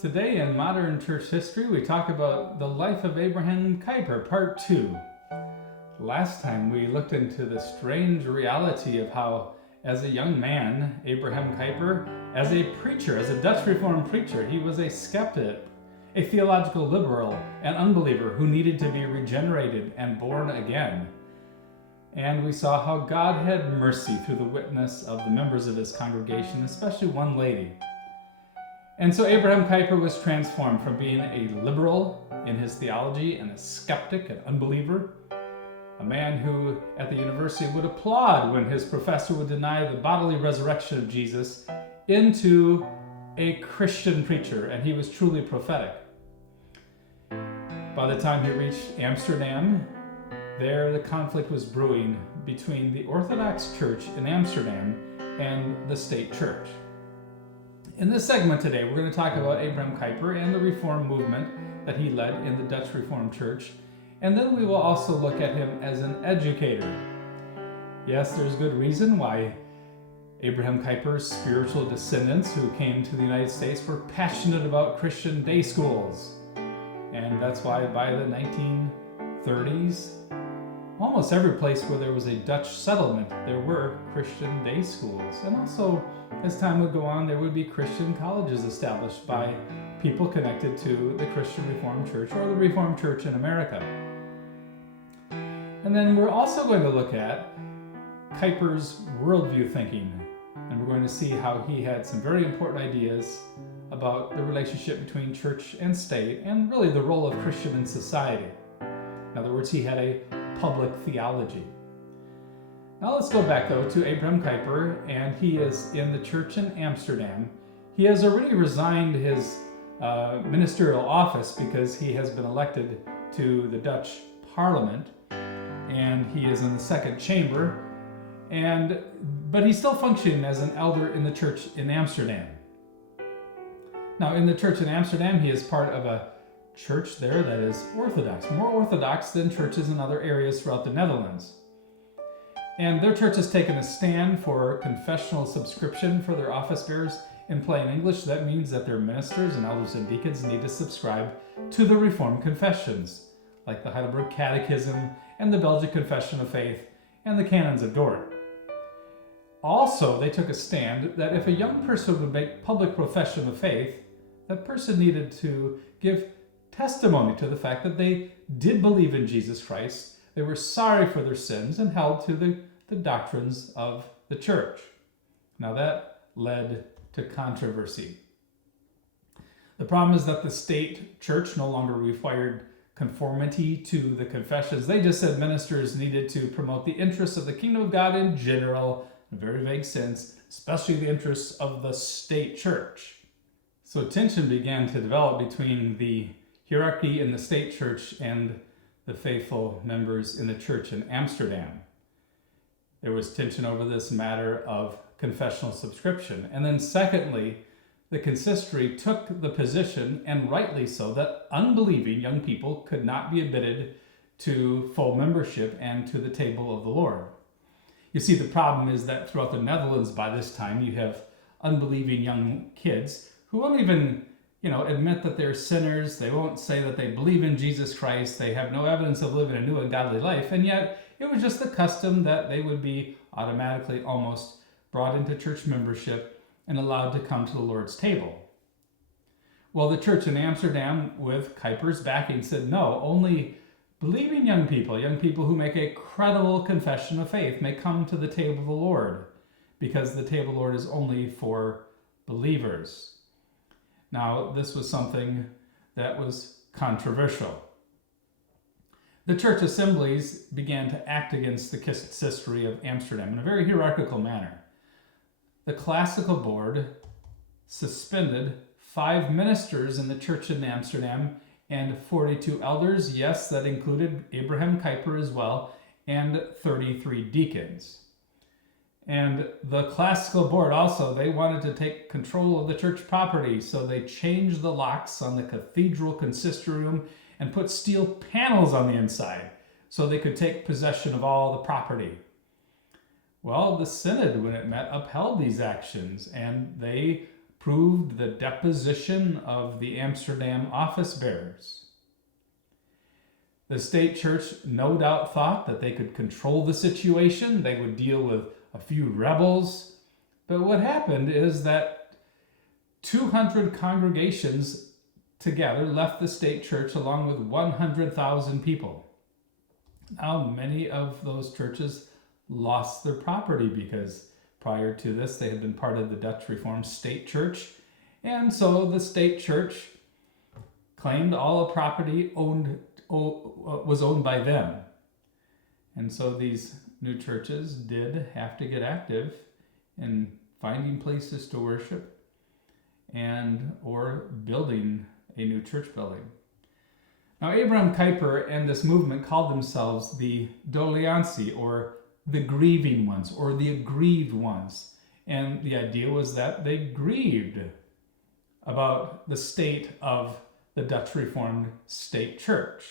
Today in Modern Church History, we talk about the life of Abraham Kuyper, Part 2. Last time we looked into the strange reality of how, as a young man, Abraham Kuyper, as a preacher, as a Dutch Reformed preacher, he was a skeptic, a theological liberal, an unbeliever who needed to be regenerated and born again. And we saw how God had mercy through the witness of the members of his congregation, especially one lady. And so Abraham Kuyper was transformed from being a liberal in his theology and a skeptic, an unbeliever, a man who at the university would applaud when his professor would deny the bodily resurrection of Jesus, into a Christian preacher, and he was truly prophetic. By the time he reached Amsterdam, there the conflict was brewing between the Orthodox Church in Amsterdam and the state church. In this segment today, we're going to talk about Abraham Kuyper and the Reform movement that he led in the Dutch Reformed Church, and then we will also look at him as an educator. Yes, there's good reason why Abraham Kuyper's spiritual descendants who came to the United States were passionate about Christian day schools. And that's why by the 1930s, almost every place where there was a Dutch settlement, there were Christian day schools. And also, as time would go on, there would be Christian colleges established by people connected to the Christian Reformed Church or the Reformed Church in America. And then we're also going to look at Kuyper's worldview thinking. And we're going to see how he had some very important ideas about the relationship between church and state, and really the role of Christian in society. In other words, he had a public theology. Now let's go back though to Abraham Kuyper, and he is in the church in Amsterdam. He has already resigned his ministerial office because he has been elected to the Dutch Parliament, and he is in the second chamber, but he's still functioning as an elder in the church in Amsterdam. Now in the church in Amsterdam, he is part of a church there that is Orthodox, more Orthodox than churches in other areas throughout the Netherlands. And their church has taken a stand for confessional subscription for their office bearers. In plain English, that means that their ministers and elders and deacons need to subscribe to the Reformed confessions, like the Heidelberg Catechism and the Belgian Confession of Faith and the Canons of Dort. Also, they took a stand that if a young person would make public profession of faith, that person needed to give testimony to the fact that they did believe in Jesus Christ, they were sorry for their sins, and held to the doctrines of the church. Now that led to controversy. The problem is that the state church no longer required conformity to the confessions. They just said ministers needed to promote the interests of the kingdom of God in general, in a very vague sense, especially the interests of the state church. So tension began to develop between the hierarchy in the state church and the faithful members in the church in Amsterdam. There was tension over this matter of confessional subscription. And then secondly, the consistory took the position, and rightly so, that unbelieving young people could not be admitted to full membership and to the table of the Lord. You see, the problem is that throughout the Netherlands by this time, you have unbelieving young kids who won't even admit that they're sinners. They won't say that they believe in Jesus Christ. They have no evidence of living a new and godly life. And yet it was just the custom that they would be automatically almost brought into church membership and allowed to come to the Lord's table. Well, the church in Amsterdam, with Kuyper's backing, said no, only believing young people who make a credible confession of faith may come to the table of the Lord, because the table of the Lord is only for believers. Now, this was something that was controversial. The church assemblies began to act against the consistory of Amsterdam in a very hierarchical manner. The classical board suspended 5 ministers in the church in Amsterdam and 42 elders, yes, that included Abraham Kuyper as well, and 33 deacons. And the classical board also, they wanted to take control of the church property, so they changed the locks on the cathedral consistory room and put steel panels on the inside so they could take possession of all the property. Well, the synod, when it met, upheld these actions, and they proved the deposition of the Amsterdam office bearers. The state church no doubt thought that they could control the situation. They would deal with a few rebels. But what happened is that 200 congregations together left the state church along with 100,000 people. Now, many of those churches lost their property because prior to this, they had been part of the Dutch Reformed state church. And so the state church claimed all the property was owned by them. And so these new churches did have to get active in finding places to worship and or building a new church building. Now, Abraham Kuyper and this movement called themselves the Doleantie, or the grieving ones, or the aggrieved ones. And the idea was that they grieved about the state of the Dutch Reformed state church.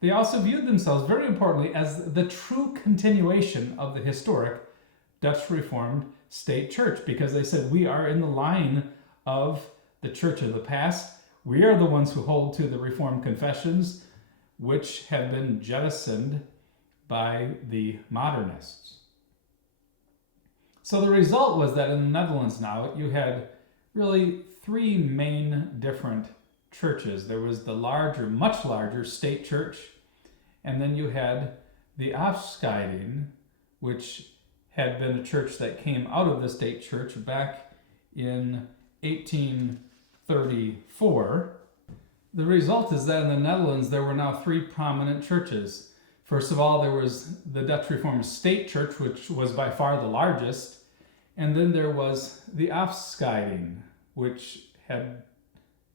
They also viewed themselves, very importantly, as the true continuation of the historic Dutch Reformed state church, because they said, we are in the line of the church of the past. We are the ones who hold to the Reformed confessions, which have been jettisoned by the modernists. So the result was that in the Netherlands now, you had really three main different churches. There was the larger, much larger state church, and then you had the Afscheiding, which had been a church that came out of the state church back in 1834. The result is that in the Netherlands, there were now three prominent churches. First of all, there was the Dutch Reformed State Church, which was by far the largest. And then there was the Afscheiding, which had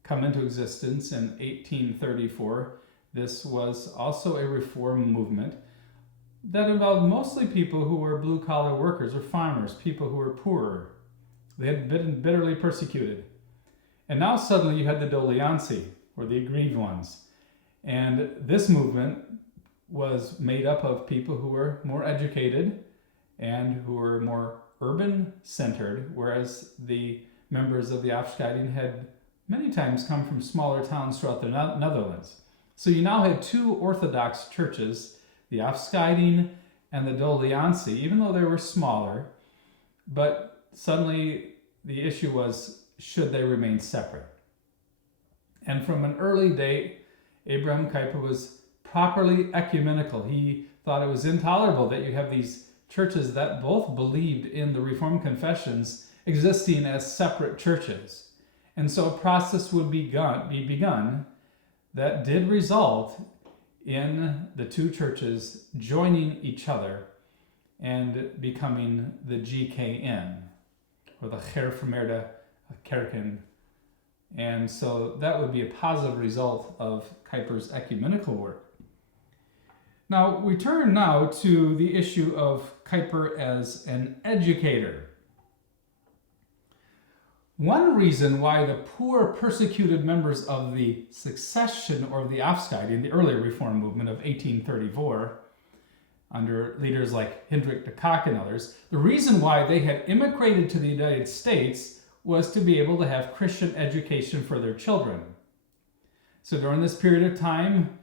come into existence in 1834. This was also a reform movement that involved mostly people who were blue-collar workers or farmers, people who were poorer. They had been bitterly persecuted. And now suddenly you had the Doleantie, or the aggrieved ones. And this movement was made up of people who were more educated and who were more urban-centered, whereas the members of the Afscheiding had many times come from smaller towns throughout the Netherlands. So you now had two Orthodox churches, the Afscheiding and the Doleantie, even though they were smaller, but suddenly the issue was, should they remain separate? And from an early date, Abraham Kuyper was properly ecumenical. He thought it was intolerable that you have these churches that both believed in the Reformed confessions existing as separate churches. And so a process would be begun that did result in the two churches joining each other and becoming the GKN, or the Gereformeerde Kerken. And so that would be a positive result of Kuyper's ecumenical work. Now, we turn now to the issue of Kuyper as an educator. One reason why the poor persecuted members of the Succession or the Afscheiding, the earlier reform movement of 1834, under leaders like Hendrik de Kock and others, the reason why they had immigrated to the United States was to be able to have Christian education for their children. So during this period of time,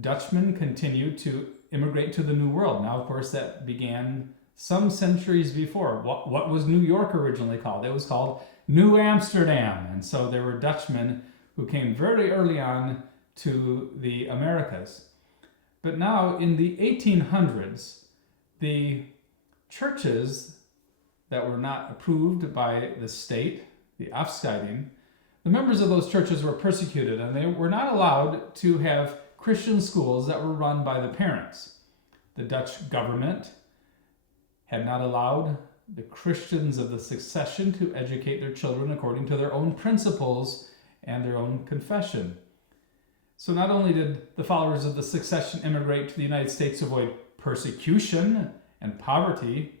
Dutchmen continued to immigrate to the New World. Now, of course, that began some centuries before. What was New York originally called? It was called New Amsterdam. And so there were Dutchmen who came very early on to the Americas. But now in the 1800s, the churches that were not approved by the state, the Afscheiding, the members of those churches were persecuted, and they were not allowed to have Christian schools that were run by the parents. The Dutch government had not allowed the Christians of the Succession to educate their children according to their own principles and their own confession. So not only did the followers of the Succession immigrate to the United States to avoid persecution and poverty,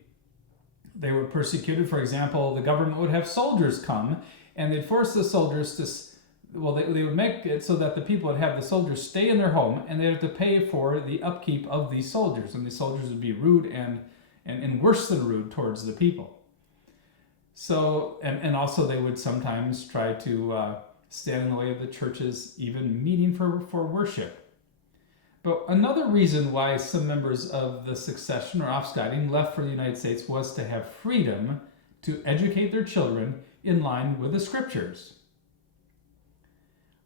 they were persecuted. For example, the government would have soldiers come, and they'd force the soldiers to, they would make it so that the people would have the soldiers stay in their home, and they'd have to pay for the upkeep of these soldiers, and the soldiers would be rude and worse than rude towards the people. So, and also they would sometimes try to stand in the way of the churches even meeting for worship. But another reason why some members of the succession or offscouting left for the United States was to have freedom to educate their children in line with the scriptures.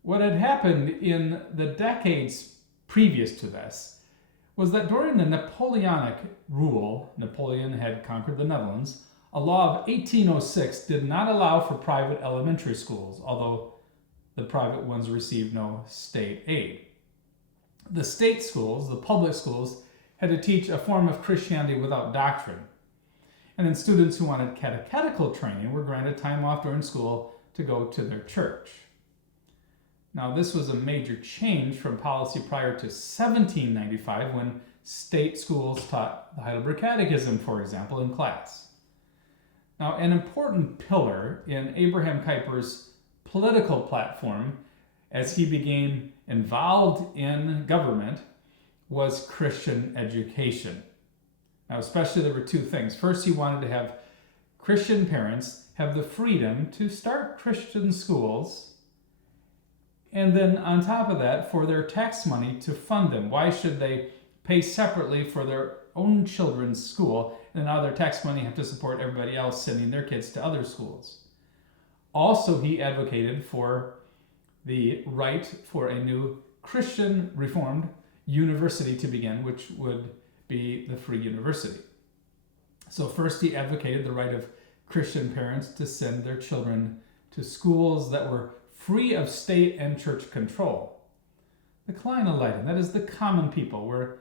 What had happened in the decades previous to this was that during the Napoleonic rule, Napoleon had conquered the Netherlands, a law of 1806 did not allow for private elementary schools, although the private ones received no state aid. The state schools, the public schools, had to teach a form of Christianity without doctrine. And then students who wanted catechetical training were granted time off during school to go to their church. Now, this was a major change from policy prior to 1795 when state schools taught the Heidelberg Catechism, for example, in class. Now, an important pillar in Abraham Kuyper's political platform as he became involved in government was Christian education. Now, especially there were two things. First, he wanted to have Christian parents have the freedom to start Christian schools, and then on top of that, for their tax money to fund them. Why should they pay separately for their own children's school, and now their tax money have to support everybody else sending their kids to other schools? Also, he advocated for the right for a new Christian Reformed university to begin, which would be the Free University. So first, he advocated the right of Christian parents to send their children to schools that were free of state and church control. The Kleine-Leuten, that is the common people, were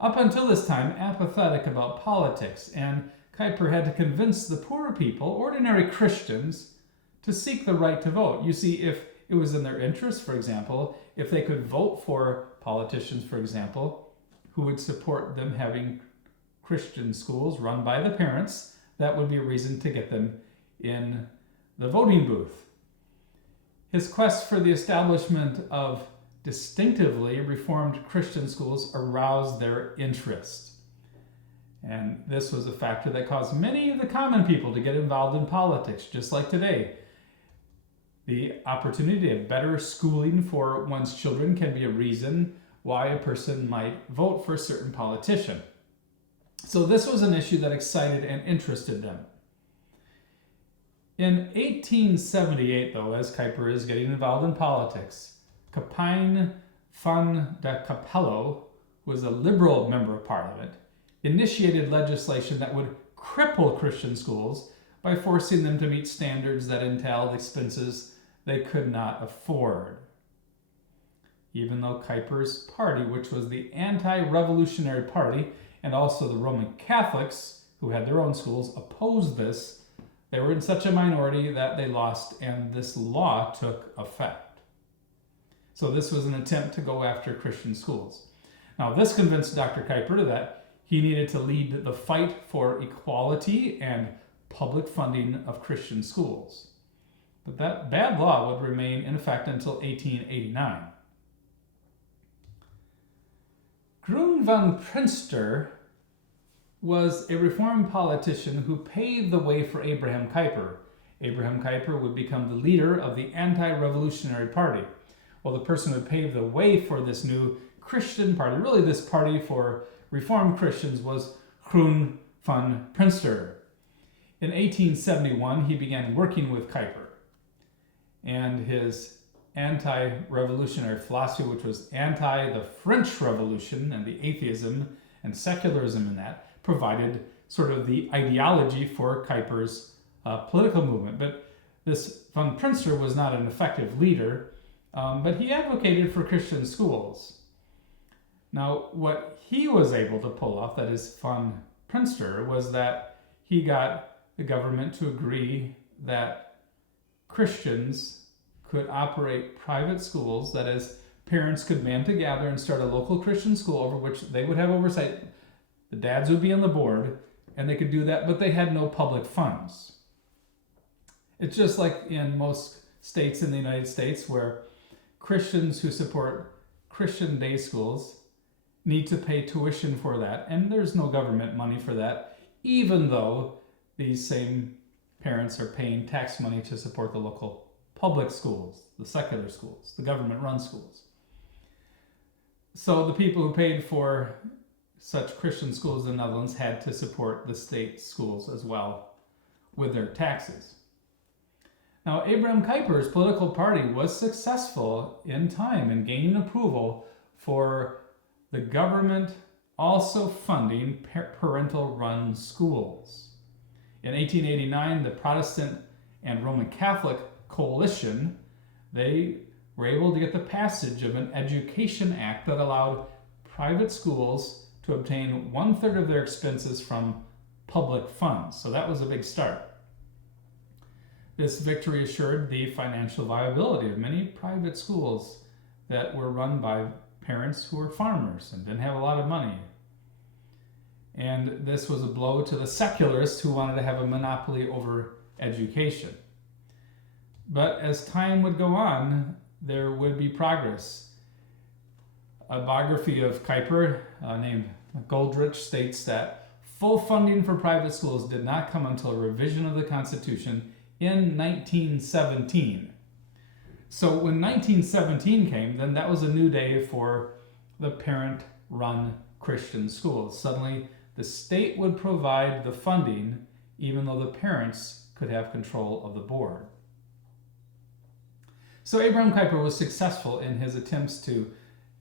up until this time apathetic about politics, and Kuyper had to convince the poorer people, ordinary Christians, to seek the right to vote. You see, if it was in their interest, for example, if they could vote for politicians, for example, who would support them having Christian schools run by the parents, that would be a reason to get them in the voting booth. His quest for the establishment of distinctively Reformed Christian schools aroused their interest. And this was a factor that caused many of the common people to get involved in politics, just like today. The opportunity to have better schooling for one's children can be a reason why a person might vote for a certain politician. So this was an issue that excited and interested them. In 1878, though, as Kuyper is getting involved in politics, Capine van de Capello, who was a liberal member of Parliament, initiated legislation that would cripple Christian schools by forcing them to meet standards that entailed expenses they could not afford. Even though Kuyper's party, which was the anti-revolutionary party, and also the Roman Catholics, who had their own schools, opposed this, they were in such a minority that they lost, and this law took effect. So this was an attempt to go after Christian schools. Now, this convinced Dr. Kuyper that he needed to lead the fight for equality and public funding of Christian schools. But that bad law would remain in effect until 1889. Groen van Prinster was a reformed politician who paved the way for Abraham Kuyper. Abraham Kuyper would become the leader of the anti-revolutionary party. Well, the person who paved the way for this new Christian party, really this party for reformed Christians, was Groen van Prinster. In 1871, he began working with Kuyper, and his anti-revolutionary philosophy, which was anti the French Revolution and the atheism and secularism in that, provided sort of the ideology for Kuyper's political movement. But this van Prinster was not an effective leader, but he advocated for Christian schools. Now, what he was able to pull off, that is van Prinster, was that he got the government to agree that Christians could operate private schools, that is, parents could band together and start a local Christian school over which they would have oversight. The dads would be on the board, and they could do that, but they had no public funds. It's just like in most states in the United States where Christians who support Christian day schools need to pay tuition for that, and there's no government money for that, even though these same parents are paying tax money to support the local public schools, the secular schools, the government-run schools. So the people who paid for such Christian schools in the Netherlands had to support the state schools as well with their taxes. Now, Abraham Kuyper's political party was successful in time in gaining approval for the government also funding parental-run schools. In 1889, the Protestant and Roman Catholic coalition, they were able to get the passage of an Education Act that allowed private schools to obtain 1/3 of their expenses from public funds. So that was a big start. This victory assured the financial viability of many private schools that were run by parents who were farmers and didn't have a lot of money. And this was a blow to the secularists who wanted to have a monopoly over education. But as time would go on, there would be progress. A biography of Kuyper named Goldrich states that full funding for private schools did not come until a revision of the Constitution in 1917. So when 1917 came, then that was a new day for the parent-run Christian schools. Suddenly, the state would provide the funding, even though the parents could have control of the board. So Abraham Kuyper was successful in his attempts to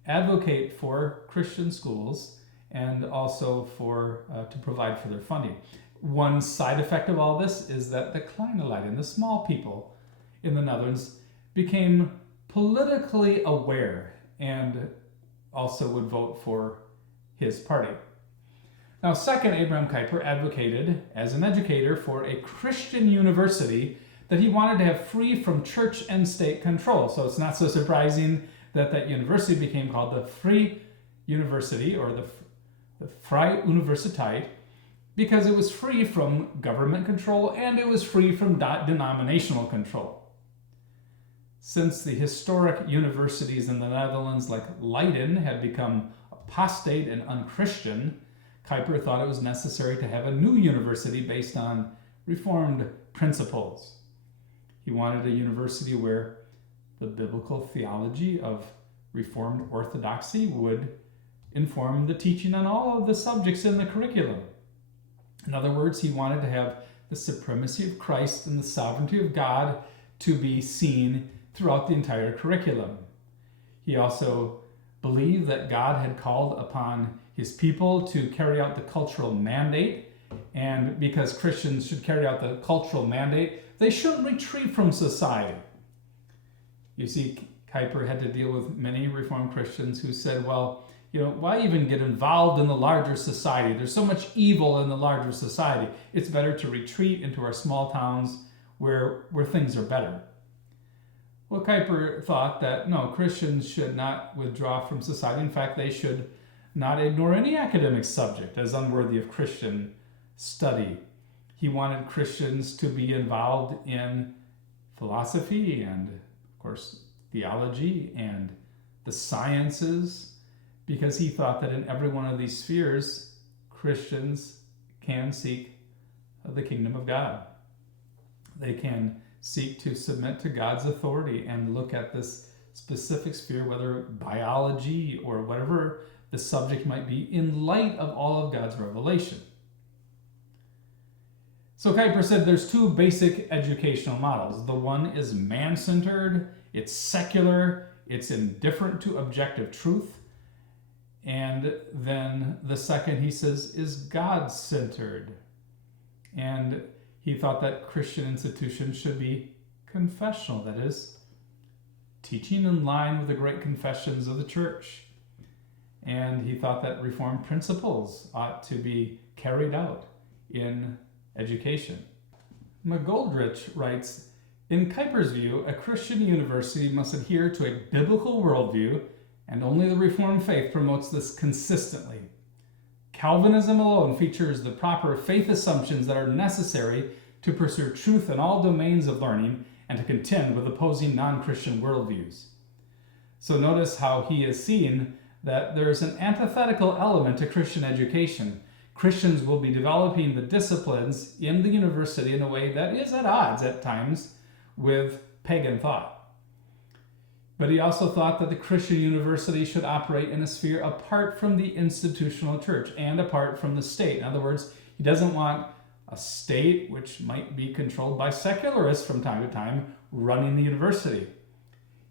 advocate for Christian schools and also to provide for their funding. One side effect of all this is that the Kleineleiten, the small people in the Netherlands, became politically aware and also would vote for his party. Now, second, Abraham Kuyper advocated as an educator for a Christian university that he wanted to have free from church and state control. So it's not so surprising that that university became called the Free University, or the Freie Universiteit, because it was free from government control and it was free from denominational control. Since the historic universities in the Netherlands like Leiden had become apostate and unchristian, Kuyper thought it was necessary to have a new university based on Reformed principles. He wanted a university where the biblical theology of Reformed orthodoxy would inform the teaching on all of the subjects in the curriculum. In other words, he wanted to have the supremacy of Christ and the sovereignty of God to be seen throughout the entire curriculum. He also believed that God had called upon his people to carry out the cultural mandate, and because Christians should carry out the cultural mandate, they shouldn't retreat from society. You see, Kuyper had to deal with many Reformed Christians who said, well, why even get involved in the larger society? There's so much evil in the larger society. It's better to retreat into our small towns where things are better. Well, Kuyper thought that, no, Christians should not withdraw from society. In fact, they should not ignore any academic subject as unworthy of Christian study. He wanted Christians to be involved in philosophy and, of course, theology and the sciences, because he thought that in every one of these spheres, Christians can seek the kingdom of God. They can seek to submit to God's authority and look at this specific sphere, whether biology or whatever the subject might be, in light of all of God's revelation. So Kuyper said there's two basic educational models. The one is man-centered, it's secular, it's indifferent to objective truth. And then the second, he says, is God-centered. And he thought that Christian institutions should be confessional, that is, teaching in line with the great confessions of the church. And he thought that Reformed principles ought to be carried out in education. McGoldrich writes, in Kuyper's view, a Christian university must adhere to a biblical worldview, and only the Reformed faith promotes this consistently. Calvinism alone features the proper faith assumptions that are necessary to pursue truth in all domains of learning and to contend with opposing non-Christian worldviews. So notice how he is seeing that there is an antithetical element to Christian education. Christians will be developing the disciplines in the university in a way that is at odds at times with pagan thought. But he also thought that the Christian university should operate in a sphere apart from the institutional church and apart from the state. In other words, he doesn't want a state, which might be controlled by secularists from time to time, running the university.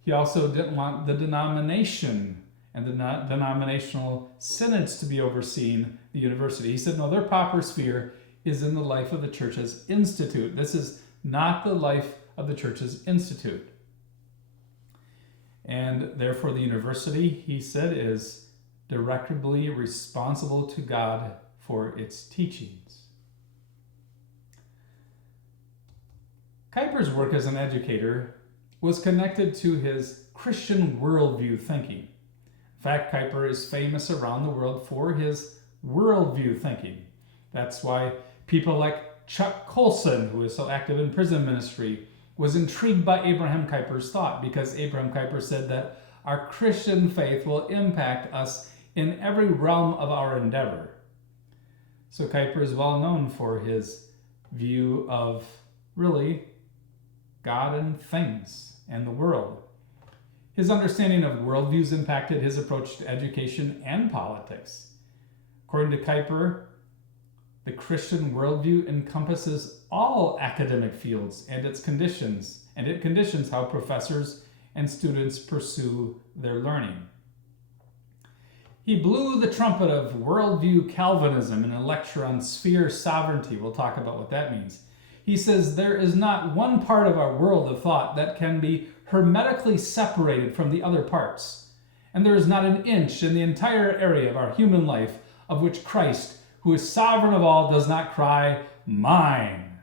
He also didn't want the denomination and the denominational synods to be overseeing the university. He said, no, their proper sphere is in the life of the church's institute. This is not the life of the church's institute. And therefore the university, he said, is directly responsible to God for its teachings. Kuyper's work as an educator was connected to his Christian worldview thinking. In fact, Kuyper is famous around the world for his worldview thinking. That's why people like Chuck Colson, who is so active in prison ministry, was intrigued by Abraham Kuyper's thought, because Abraham Kuyper said that our Christian faith will impact us in every realm of our endeavor. So Kuyper is well known for his view of really God and things and the world. His understanding of worldviews impacted his approach to education and politics. According to Kuyper, the Christian worldview encompasses all academic fields and it conditions how professors and students pursue their learning. He blew the trumpet of worldview Calvinism in a lecture on sphere sovereignty. We'll talk about what that means. He says there is not one part of our world of thought that can be hermetically separated from the other parts, and there is not an inch in the entire area of our human life of which Christ, who is sovereign of all, does not cry, mine.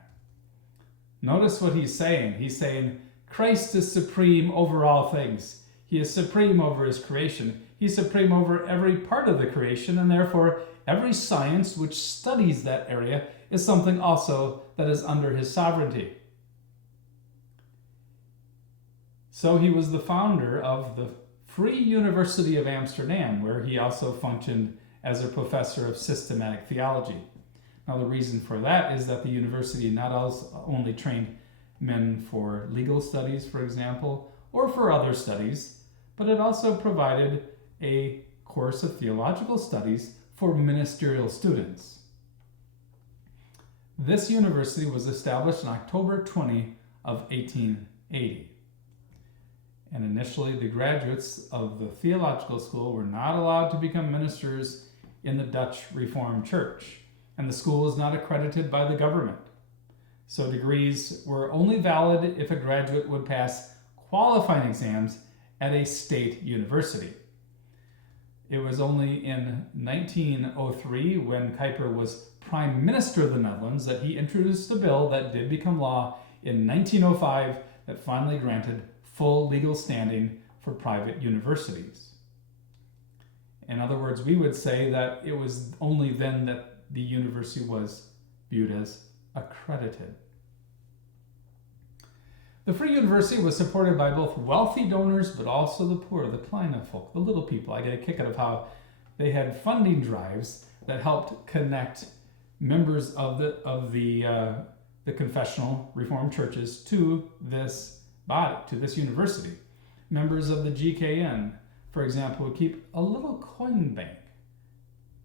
Notice what he's saying. He's saying Christ is supreme over all things. He is supreme over his creation. He's supreme over every part of the creation, and therefore every science which studies that area is something also that is under his sovereignty. So he was the founder of the Free University of Amsterdam, where he also functioned as a professor of systematic theology. Now, the reason for that is that the university not only trained men for legal studies, for example, or for other studies, but it also provided a course of theological studies for ministerial students. This university was established on October 20 of 1880. And initially, the graduates of the theological school were not allowed to become ministers in the Dutch Reformed Church, and the school was not accredited by the government. So degrees were only valid if a graduate would pass qualifying exams at a state university. It was only in 1903, when Kuyper was Prime Minister of the Netherlands, that he introduced a bill that did become law in 1905 that finally granted full legal standing for private universities. In other words, we would say that it was only then that the university was viewed as accredited. The Free University was supported by both wealthy donors, but also the poor, the kleine folk, the little people. I get a kick out of how they had funding drives that helped connect members of the confessional Reformed churches to this body, to this university. Members of the GKN, for example, would keep a little coin bank.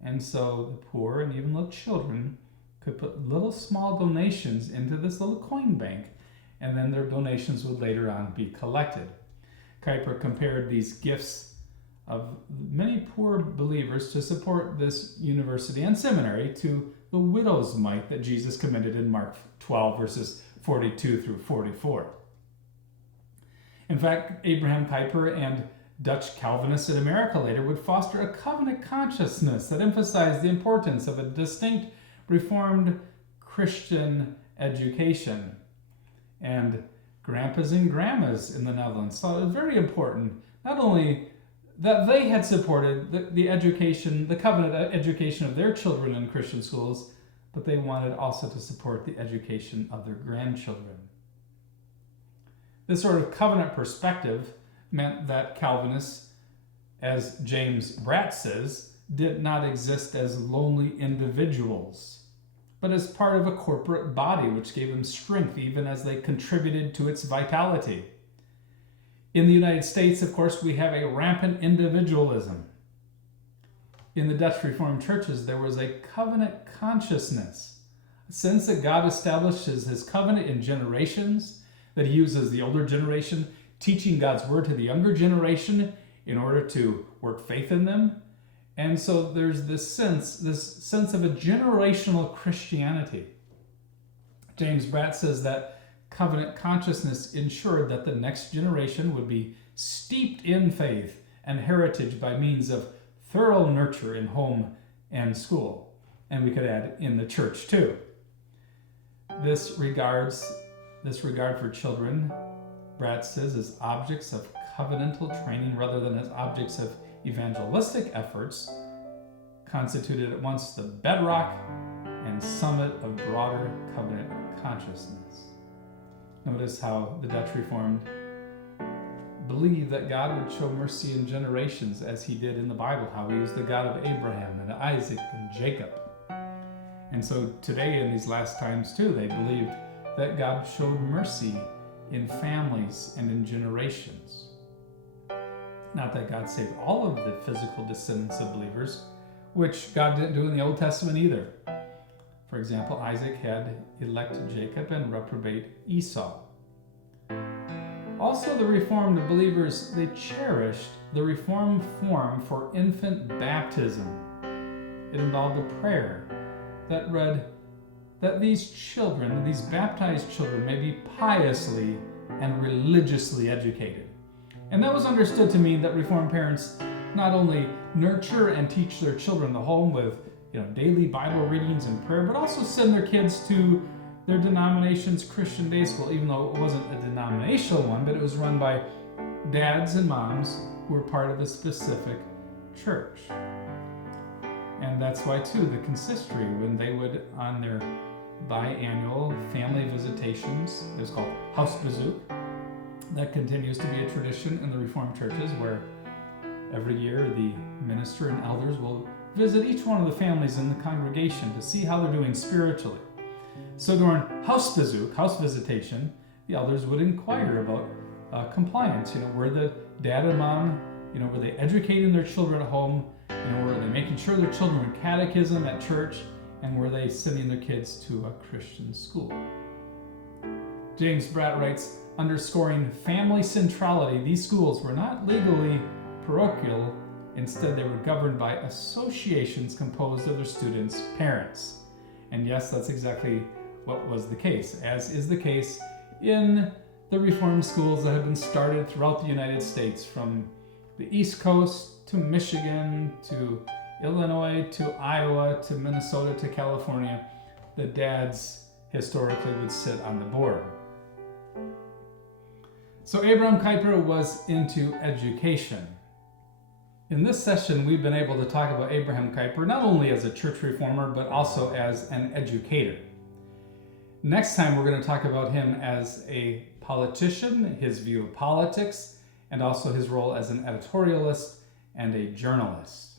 And so the poor and even little children could put little small donations into this little coin bank, and then their donations would later on be collected. Kuyper compared these gifts of many poor believers to support this university and seminary to the widow's mite that Jesus commended in Mark 12, verses 42 through 44. In fact, Abraham Kuyper and Dutch Calvinists in America later would foster a covenant consciousness that emphasized the importance of a distinct Reformed Christian education. And grandpas and grandmas in the Netherlands thought it was very important, not only that they had supported the education, the covenant education of their children in Christian schools, but they wanted also to support the education of their grandchildren. This sort of covenant perspective meant that Calvinists, as James Bratt says, did not exist as lonely individuals, but as part of a corporate body, which gave them strength even as they contributed to its vitality. In the United States, of course, we have a rampant individualism. In the Dutch Reformed churches, there was a covenant consciousness, a sense that God establishes his covenant in generations, that he uses the older generation teaching God's word to the younger generation in order to work faith in them. And so there's this sense of a generational Christianity. James Bratt says that covenant consciousness ensured that the next generation would be steeped in faith and heritage by means of thorough nurture in home and school. And we could add in the church too. This regard for children, Bratt says, as objects of covenantal training rather than as objects of evangelistic efforts, constituted at once the bedrock and summit of broader covenant consciousness. Notice how the Dutch Reformed believed that God would show mercy in generations, as he did in the Bible, how he was the God of Abraham and Isaac and Jacob. And so today, in these last times too, they believed that God showed mercy in families and in generations. Not that God saved all of the physical descendants of believers, which God didn't do in the Old Testament either. For example, Isaac had elected Jacob and reprobate Esau. Also, the Reformed believers, they cherished the Reformed form for infant baptism. It involved a prayer that read that these children, these baptized children, may be piously and religiously educated. And that was understood to mean that Reformed parents not only nurture and teach their children in the home with daily Bible readings and prayer, but also send their kids to their denomination's Christian day school, even though it wasn't a denominational one, but it was run by dads and moms who were part of a specific church. And that's why, too, the consistory, when they would, on their biannual family visitations, it was called Hausbesuch. That continues to be a tradition in the Reformed churches, where every year the minister and elders will visit each one of the families in the congregation to see how they're doing spiritually. So during Hausbesuch, house visitation, the elders would inquire about compliance. Were the dad and mom, were they educating their children at home? Were they making sure their children were in catechism at church? And were they sending their kids to a Christian school? James Bratt writes, underscoring family centrality, these schools were not legally parochial. Instead, they were governed by associations composed of their students' parents. And yes, that's exactly what was the case, as is the case in the Reformed schools that have been started throughout the United States, from the East Coast to Michigan to Illinois to Iowa to Minnesota to California. The dads historically would sit on the board. So Abraham Kuyper was into education. In this session, we've been able to talk about Abraham Kuyper not only as a church reformer, but also as an educator. Next time, we're going to talk about him as a politician, his view of politics, and also his role as an editorialist and a journalist.